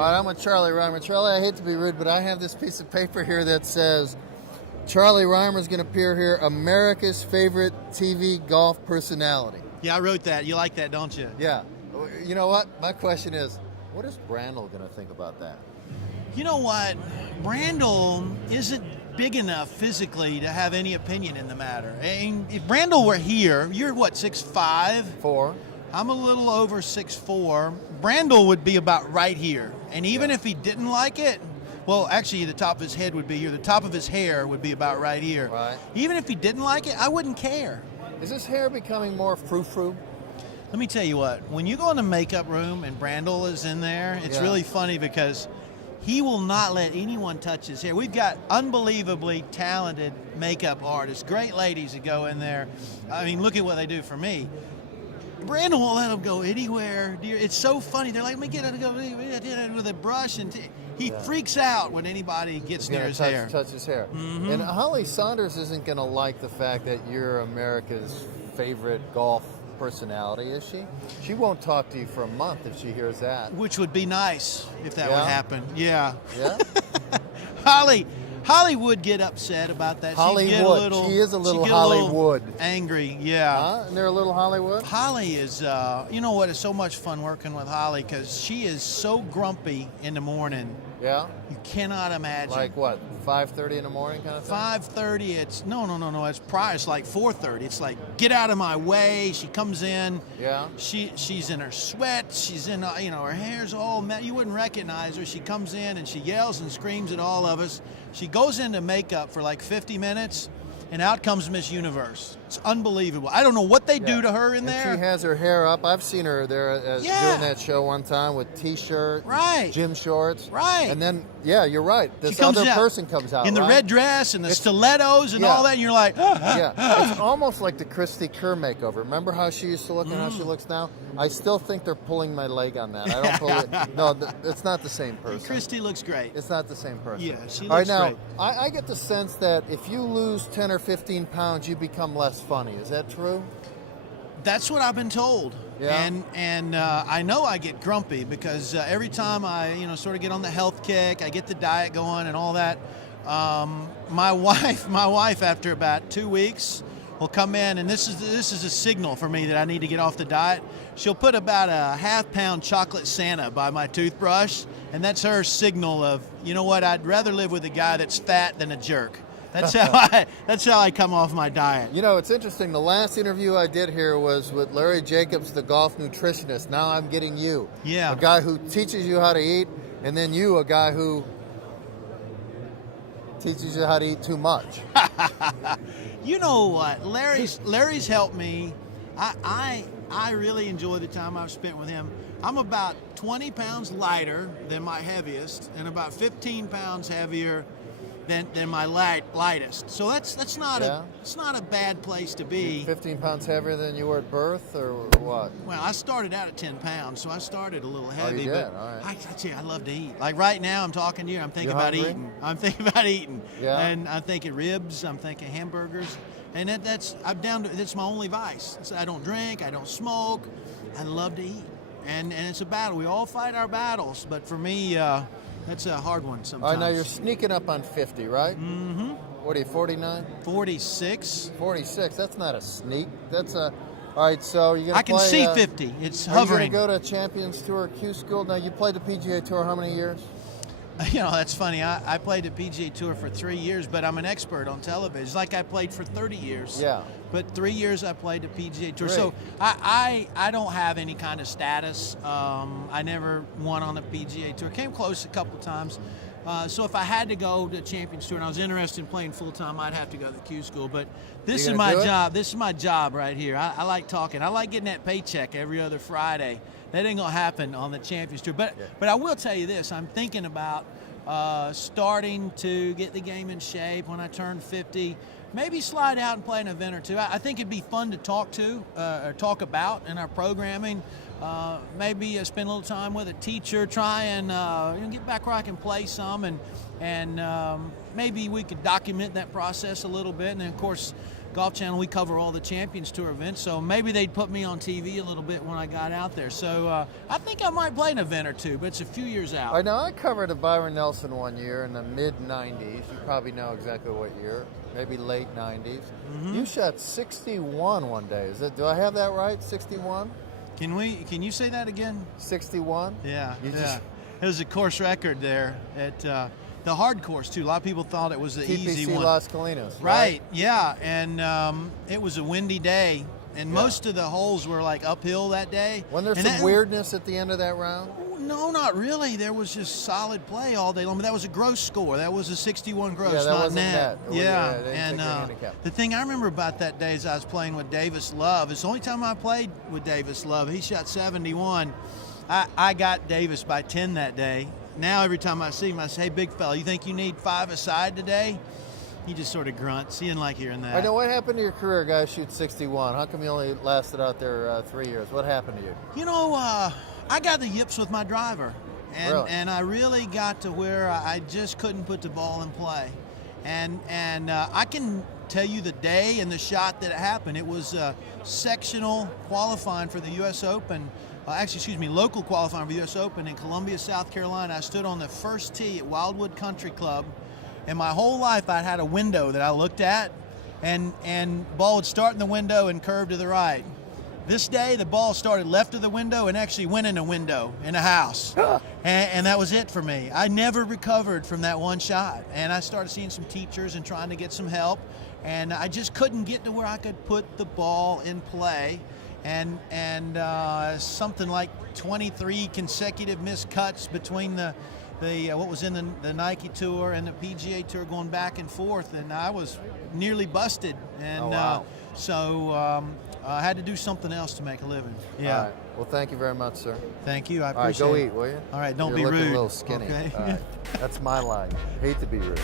All right, I'm with Charlie Rymer. Charlie, I hate to be rude, but I have this piece of paper here that says Charlie Rymer is going to appear here, America's favorite TV golf personality. Yeah, I wrote that. You like that, don't you? Yeah. You know what? My question is, what is Brandel going to think about that? You know what? Brandel isn't big enough physically to have any opinion in the matter. And if Brandel were here, you're what, 6'5"? 4. I'm a little over 6'4". Brandel would be about right here. And even if he didn't like it, well, actually, the top of his head would be here. The top of his hair would be about right here. Right. Even if he didn't like it, I wouldn't care. Is his hair becoming more frou-frou? Let me tell you what. When you go in the makeup room and Brandel is in there, it's really funny because he will not let anyone touch his hair. We've got unbelievably talented makeup artists, great ladies that go in there. I mean, look at what they do for me. Brandel won't let them go anywhere. It's so funny. They're like, let me get it, go with a brush, and he freaks out when anybody gets near his hair. Touch his hair. Mm-hmm. And Holly Saunders isn't going to like the fact that you're America's favorite golf personality, is she? She won't talk to you for a month if she hears that. Which would be nice if that would happen. Yeah. Yeah? Holly would get upset about that. Hollywood. She is a little Hollywood. Angry, yeah. Huh? Isn't there a little Hollywood? Holly is, you know what, it's so much fun working with Holly because she is so grumpy in the morning. Yeah? You cannot imagine. Like what, 5:30 in the morning kind of thing? 5:30, it's, no, it's prior, it's like 4:30. It's like, get out of my way. She comes in. Yeah? She's in her sweat. She's in, her hair's all met. You wouldn't recognize her. She comes in and she yells and screams at all of us. She goes into makeup for like 50 minutes, and out comes Miss Universe. It's unbelievable. I don't know what they do to her in there. She has her hair up. I've seen her there doing that show one time with T-shirt, gym shorts. Right. And then, you're right. This other person comes out, in the red dress and the stilettos and all that, and you're like, It's almost like the Christy Kerr makeover. Remember how she used to look and how she looks now? I still think they're pulling my leg on that. I don't pull it. No, it's not the same person. Christy looks great. It's not the same person. Yeah, she looks great. All right, now, great. I get the sense that if you lose 10 or 15 pounds, you become less funny. Is that true? That's what I've been told. Yeah. And I know I get grumpy because every time I sort of get on the health kick, I get the diet going and all that. My wife after about 2 weeks will come in, and this is a signal for me that I need to get off the diet. She'll put about a half-pound chocolate Santa by my toothbrush, and that's her signal of, you know what, I'd rather live with a guy that's fat than a jerk. That's how I come off my diet. You know, it's interesting. The last interview I did here was with Larry Jacobs, the golf nutritionist. Now I'm getting you. Yeah. A guy who teaches you how to eat, and then you, a guy who teaches you how to eat too much. You know what? Larry's helped me. I really enjoy the time I've spent with him. I'm about 20 pounds lighter than my heaviest and about 15 pounds heavier than my lightest. So that's not it's not a bad place to be. 15 pounds heavier than you were at birth, or what? Well, I started out at 10 pounds, so I started a little heavy. Oh, you did? But all right. I tell you, I love to eat. Like right now, I'm talking to you. I'm thinking about eating. I'm thinking about eating. Yeah. And I'm thinking ribs. I'm thinking hamburgers. And that's my only vice. I don't drink. I don't smoke. I love to eat. And it's a battle. We all fight our battles. But for me, that's a hard one sometimes. All right, now you're sneaking up on 50, right? Mm-hmm. What are you, 49? 46. 46. That's not a sneak. That's a... All right, so you're going to play... I can see 50. It's hovering. Are you going to go to Champions Tour Q School? Now, you played the PGA Tour how many years? You know, that's funny. I played the PGA Tour for 3 years, but I'm an expert on television. It's like I played for 30 years. Yeah. But 3 years I played the PGA Tour. Great. So I don't have any kind of status. I never won on the PGA Tour. Came close a couple times. So if I had to go to Champions Tour and I was interested in playing full-time, I'd have to go to the Q School. But this is my job. This is my job right here. I like talking. I like getting that paycheck every other Friday. That ain't going to happen on the Champions Tour. But I will tell you this. I'm thinking about starting to get the game in shape when I turn 50. Maybe slide out and play an event or two. I think it'd be fun to talk about in our programming. Maybe spend a little time with a teacher, try and get back where I can play some, and maybe we could document that process a little bit. And then, of course, Golf Channel, we cover all the Champions Tour events, so maybe they'd put me on TV a little bit when I got out there. So I think I might play an event or two, but it's a few years out. I know I covered a Byron Nelson one year in the mid-'90s. You probably know exactly what year, maybe late '90s. You shot 61 one day. Do I have that right? 61? Can you say that again? 61? Yeah. It was a course record there at the hard course too. A lot of people thought it was the easy TPC one. Las Colinas. Right. Yeah, and it was a windy day, and most of the holes were like uphill that day. Wasn't there some weirdness at the end of that round? No, not really. There was just solid play all day long. But that was a gross score. That was a 61 gross, yeah, that not wasn't net. Yeah, and the thing I remember about that day is I was playing with Davis Love. It's the only time I played with Davis Love. He shot 71. I got Davis by 10 that day. Now every time I see him, I say, "Hey, big fella, you think you need 5 aside today?" He just sort of grunts. He didn't like hearing that. I know. What happened to your career? Guys shoot 61. How come you only lasted out there 3 years? What happened to you? You know, I got the yips with my driver, and I really got to where I just couldn't put the ball in play. And I can tell you the day and the shot that it happened. It was sectional qualifying for the U.S. Open. Local qualifying for the U.S. Open in Columbia, South Carolina. I stood on the first tee at Wildwood Country Club, and my whole life I had a window that I looked at, and ball would start in the window and curve to the right. This day, the ball started left of the window and actually went in a window in a house, and that was it for me. I never recovered from that one shot, and I started seeing some teachers and trying to get some help, and I just couldn't get to where I could put the ball in play. And something like 23 consecutive missed cuts between the what was in the Nike Tour and the PGA Tour, going back and forth, and I was nearly busted. And so I had to do something else to make a living. Yeah. All right. Well, thank you very much, sir. Thank you. I appreciate it. All right, go eat, will you? All right, don't You're be looking rude. a little skinny. Okay. All right. That's my line. Hate to be rude.